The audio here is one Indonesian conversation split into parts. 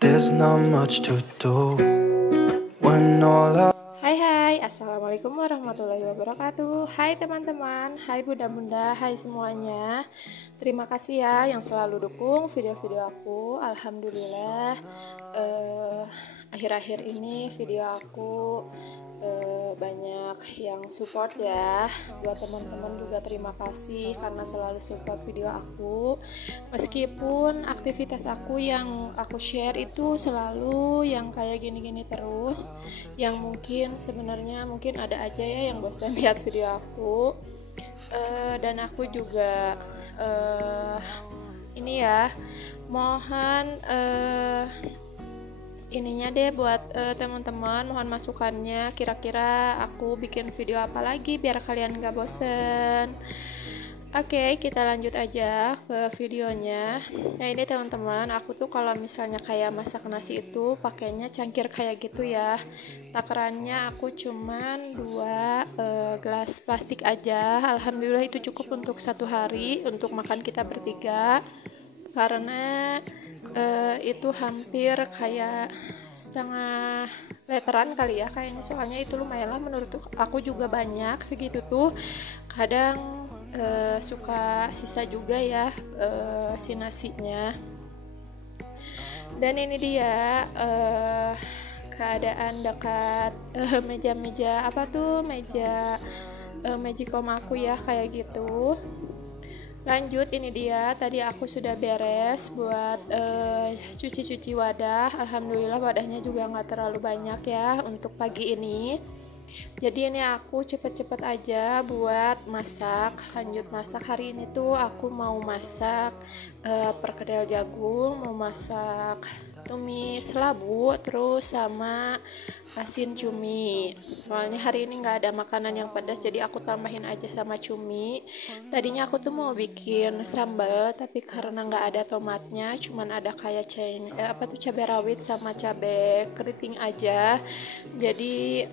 There's not much to do when all I Hai, assalamualaikum warahmatullahi wabarakatuh. Hai teman-teman, hai bunda-bunda, hai semuanya. Terima kasih ya yang selalu dukung video-video aku. Alhamdulillah, akhir-akhir ini video aku banyak yang support ya. Buat teman-teman juga terima kasih karena selalu support video aku. Meskipun aktivitas aku yang aku share itu selalu yang kayak gini-gini terus, yang mungkin sebenarnya mungkin ada aja ya yang bosan lihat video aku. Dan aku juga ini ya mohon ininya deh buat teman-teman, mohon masukannya, kira-kira aku bikin video apa lagi biar kalian gak bosen. Oke, kita lanjut aja ke videonya. Nah ini teman-teman, aku tuh kalau misalnya kayak masak nasi itu pakainya cangkir kayak gitu ya. Takarannya aku cuman 2 gelas plastik aja. Alhamdulillah itu cukup untuk 1 hari untuk makan kita bertiga. Karena itu hampir kayak setengah literan kali ya kayaknya, soalnya itu lumayan lah menurut aku juga banyak segitu tuh. Kadang suka sisa juga ya si nasinya. Dan ini dia keadaan dekat meja-meja apa tuh, meja magicom aku ya kayak gitu. Lanjut, ini dia tadi aku sudah beres buat cuci-cuci wadah. Alhamdulillah wadahnya juga nggak terlalu banyak ya untuk pagi ini. Jadi ini aku cepet-cepet aja buat masak. Lanjut masak, hari ini tuh aku mau masak perkedel jagung, mau masak tumis labu, terus sama asin cumi. Soalnya hari ini nggak ada makanan yang pedas, jadi aku tambahin aja sama cumi. Tadinya aku tuh mau bikin sambal, tapi karena nggak ada tomatnya, cuman ada kayak cabai rawit sama cabai keriting aja. Jadi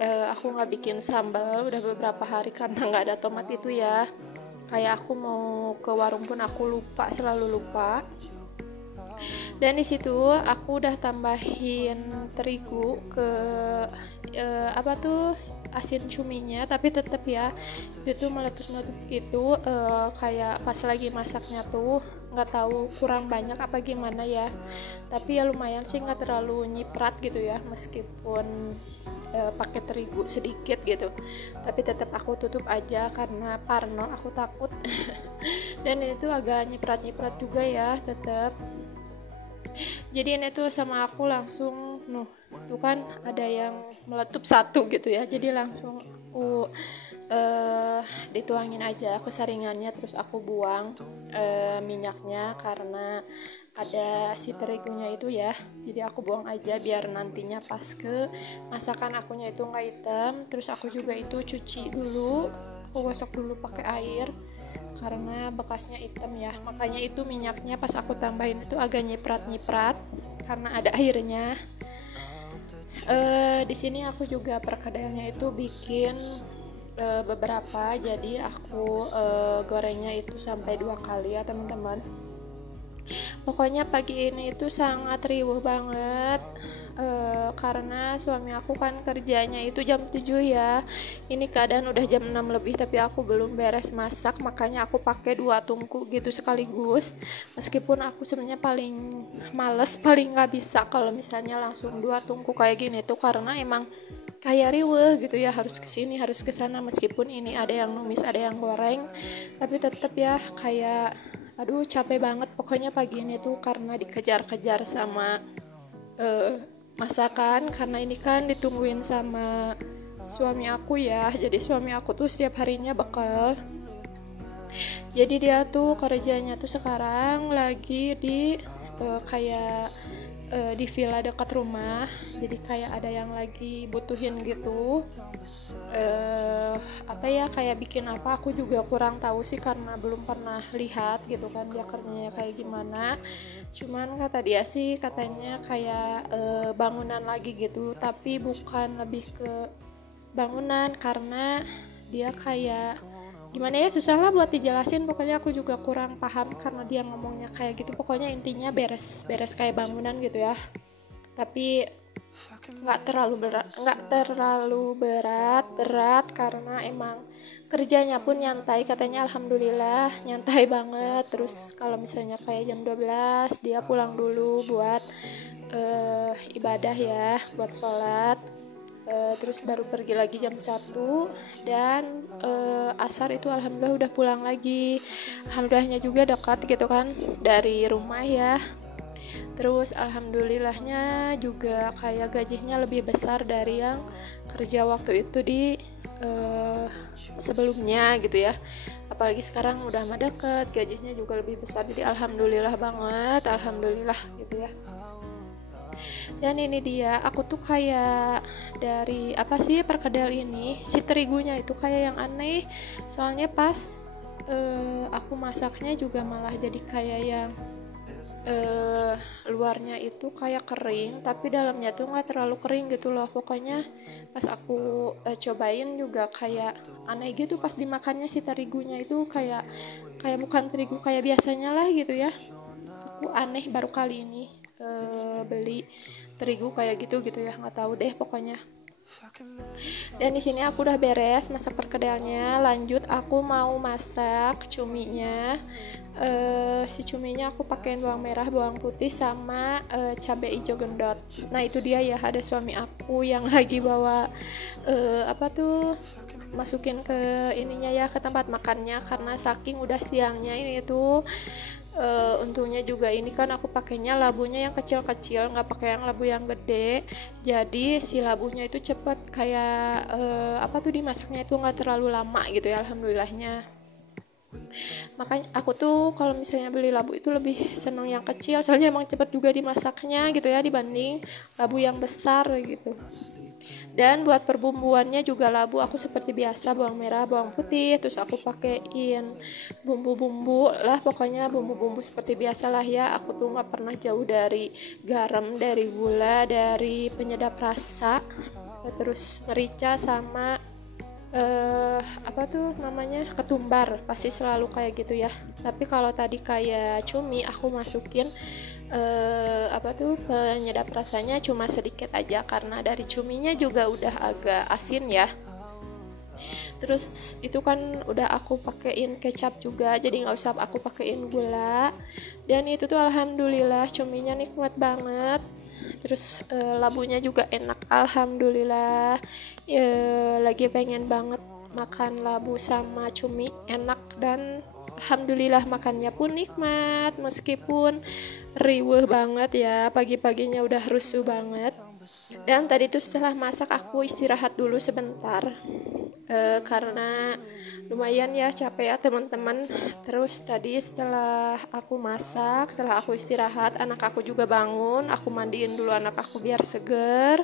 aku nggak bikin sambal udah beberapa hari karena nggak ada tomat itu ya. Kayak aku mau ke warung pun aku lupa, selalu lupa. Dan di situ aku udah tambahin terigu ke asin cuminya, tapi tetap ya itu meletus-meletus gitu. Kayak pas lagi masaknya tuh nggak tahu kurang banyak apa gimana ya, tapi ya lumayan sih, nggak terlalu nyiprat gitu ya, meskipun pakai terigu sedikit gitu, tapi tetap aku tutup aja karena parno, aku takut. Dan ini tuh agak nyiprat-nyiprat juga ya tetap. Jadi ini tuh sama aku langsung tuh kan ada yang meletup satu gitu ya, jadi langsung aku dituangin aja ke saringannya, terus aku buang minyaknya karena ada si terigunya itu ya. Jadi aku buang aja biar nantinya pas ke masakan akunya itu nggak hitam. Terus aku juga itu cuci dulu, aku gosok dulu pakai air karena bekasnya hitam ya, makanya itu minyaknya pas aku tambahin itu agak nyiprat-nyiprat karena ada airnya. Di sini aku juga perkedelnya itu bikin beberapa, jadi aku gorengnya itu sampai 2 kali ya teman-teman. Pokoknya pagi ini itu sangat riuh banget karena suami aku kan kerjanya itu jam 7 ya. Ini keadaan udah jam 6 lebih tapi aku belum beres masak, makanya aku pakai 2 tungku gitu sekaligus. Meskipun aku sebenarnya paling males, paling nggak bisa kalau misalnya langsung 2 tungku kayak gini tuh, karena emang kayak riweh gitu ya, harus kesini harus kesana. Meskipun ini ada yang numis ada yang goreng, tapi tetap ya kayak aduh capek banget pokoknya pagi ini tuh, karena dikejar-kejar sama masakan. Karena ini kan ditungguin sama suami aku ya, jadi suami aku tuh setiap harinya bekal. Jadi dia tuh kerjanya tuh sekarang lagi di kayak di villa dekat rumah, jadi kayak ada yang lagi butuhin gitu kayak bikin apa, aku juga kurang tahu sih karena belum pernah lihat gitu kan dia kerjanya kayak gimana. Cuman kata dia sih katanya kayak bangunan lagi gitu, tapi bukan lebih ke bangunan karena dia kayak gimana ya, susah lah buat dijelasin, pokoknya aku juga kurang paham karena dia ngomongnya kayak gitu. Pokoknya intinya beres kayak bangunan gitu ya, tapi nggak terlalu berat karena emang kerjanya pun nyantai katanya. Alhamdulillah nyantai banget. Terus kalau misalnya kayak jam 12 dia pulang dulu buat ibadah ya, buat sholat. Terus baru pergi lagi jam 1 dan asar itu alhamdulillah udah pulang lagi. Alhamdulillahnya juga dekat gitu kan dari rumah ya. Terus alhamdulillahnya juga kayak gajinya lebih besar dari yang kerja waktu itu di sebelumnya gitu ya. Apalagi sekarang udah mah deket, gajinya juga lebih besar, jadi alhamdulillah banget, alhamdulillah gitu ya. Dan ini dia, aku tuh kayak dari apa sih perkedel ini, si terigunya itu kayak yang aneh. Soalnya pas aku masaknya juga malah jadi kayak yang luarnya itu kayak kering tapi dalamnya tuh nggak terlalu kering gitu loh. Pokoknya pas aku cobain juga kayak aneh gitu pas dimakannya. Si terigunya itu kayak bukan terigu kayak biasanya lah gitu ya. Aku aneh baru kali ini beli terigu kayak gitu ya, nggak tahu deh pokoknya. Dan di sini aku udah beres masak perkedelnya. Lanjut aku mau masak cuminya. Si cuminya aku pakein bawang merah, bawang putih sama cabai hijau gendot. Nah itu dia ya, ada suami aku yang lagi bawa masukin ke ininya ya, ke tempat makannya karena saking udah siangnya ini tuh. Untungnya juga ini kan aku pakainya labunya yang kecil-kecil, nggak pakai yang labu yang gede, jadi si labunya itu cepet kayak dimasaknya itu nggak terlalu lama gitu ya, alhamdulillahnya. Makanya aku tuh kalau misalnya beli labu itu lebih seneng yang kecil, soalnya emang cepet juga dimasaknya gitu ya dibanding labu yang besar gitu. Dan buat perbumbuannya juga labu aku seperti biasa, bawang merah, bawang putih, terus aku pakein bumbu-bumbu lah, pokoknya bumbu-bumbu seperti biasa lah ya. Aku tuh nggak pernah jauh dari garam, dari gula, dari penyedap rasa, terus merica sama ketumbar, pasti selalu kayak gitu ya. Tapi kalau tadi kayak cumi aku masukin penyedap rasanya cuma sedikit aja karena dari cuminya juga udah agak asin ya. Terus itu kan udah aku pakein kecap juga, jadi nggak usah aku pakein gula. Dan itu tuh alhamdulillah cuminya nikmat banget. Terus labunya juga enak, alhamdulillah. Lagi pengen banget makan labu sama cumi, enak, dan alhamdulillah makannya pun nikmat meskipun riweuh banget ya, pagi-paginya udah rusuh banget. Dan tadi tuh setelah masak aku istirahat dulu sebentar karena lumayan ya capek ya teman-teman. Terus tadi setelah aku masak, setelah aku istirahat, anak aku juga bangun, aku mandiin dulu anak aku biar seger.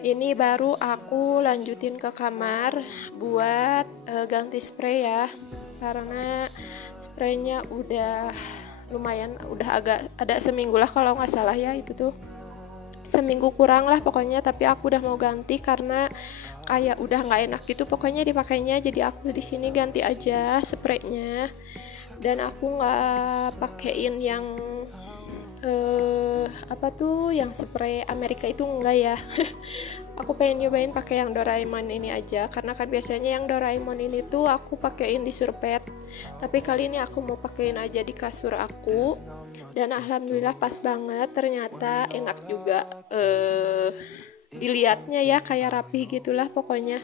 Ini baru aku lanjutin ke kamar buat ganti spray ya, karena spraynya udah lumayan, udah agak ada seminggu lah kalau nggak salah ya, itu tuh seminggu kurang lah pokoknya. Tapi aku udah mau ganti karena kayak udah nggak enak gitu pokoknya dipakainya, jadi aku di sini ganti aja spraynya. Dan aku nggak pakein yang yang spray Amerika itu enggak ya. Aku pengen nyobain pakai yang Doraemon ini aja, karena kan biasanya yang Doraemon ini tuh aku pakein di surpet, tapi kali ini aku mau pakein aja di kasur aku. Dan alhamdulillah pas banget, ternyata enak juga dilihatnya ya, kayak rapi gitulah pokoknya.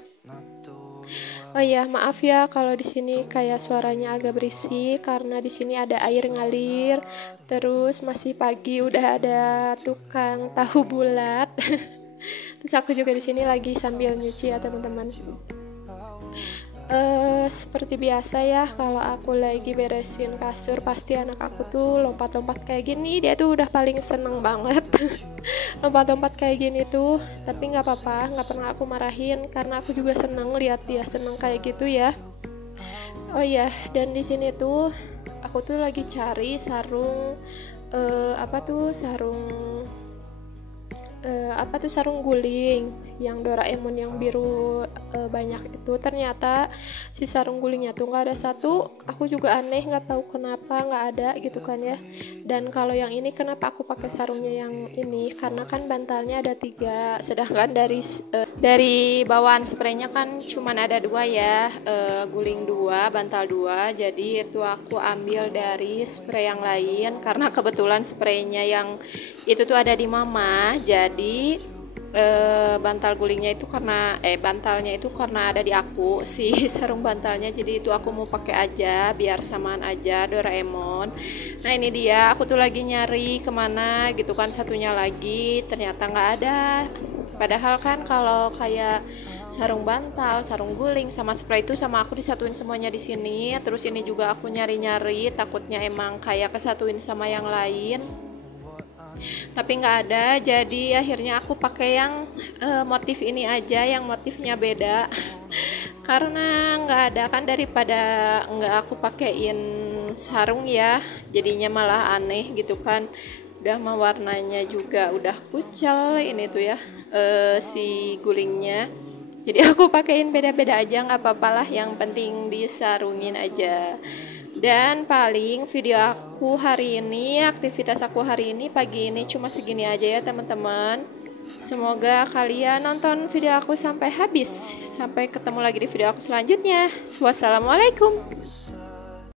Oh iya, maaf ya kalau di sini kayak suaranya agak berisik karena di sini ada air ngalir. Terus masih pagi udah ada tukang tahu bulat. Terus aku juga di sini lagi sambil nyuci ya teman-teman. Seperti biasa ya, kalau aku lagi beresin kasur pasti anak aku tuh lompat-lompat kayak gini. Dia tuh udah paling seneng banget lompat-lompat kayak gini tuh. Tapi nggak apa-apa, nggak pernah aku marahin karena aku juga seneng lihat dia seneng kayak gitu ya. Oh iya, dan di sini tuh aku tuh lagi cari sarung sarung apa tuh sarung guling yang Doraemon yang biru banyak itu, ternyata si sarung gulingnya tuh nggak ada satu. Aku juga aneh, nggak tahu kenapa nggak ada gitu kan ya. Dan kalau yang ini kenapa aku pakai sarungnya yang ini, karena kan bantalnya ada 3, sedangkan dari bawaan spraynya kan cuman ada 2 ya, guling 2, bantal 2. Jadi itu aku ambil dari spray yang lain karena kebetulan spraynya yang itu tuh ada di mama. Jadi bantal gulingnya itu karena bantalnya itu karena ada di aku si sarung bantalnya, jadi itu aku mau pakai aja biar samaan aja Doraemon. Nah ini dia, aku tuh lagi nyari kemana gitu kan, satunya lagi ternyata nggak ada. Padahal kan kalau kayak sarung bantal, sarung guling sama spray itu sama aku disatuin semuanya di sini. Terus ini juga aku nyari-nyari, takutnya emang kayak kesatuin sama yang lain, tapi nggak ada. Jadi akhirnya aku pakai yang motif ini aja, yang motifnya beda karena nggak ada kan, daripada nggak aku pakein sarung ya jadinya malah aneh gitu kan. Udah mah warnanya juga udah kucel ini tuh ya, si gulingnya. Jadi aku pakein beda-beda aja, nggak apa-apa lah, yang penting disarungin aja. Dan paling video aku hari ini, aktivitas aku hari ini pagi ini cuma segini aja ya teman-teman. Semoga kalian nonton video aku sampai habis. Sampai ketemu lagi di video aku selanjutnya. Wassalamualaikum.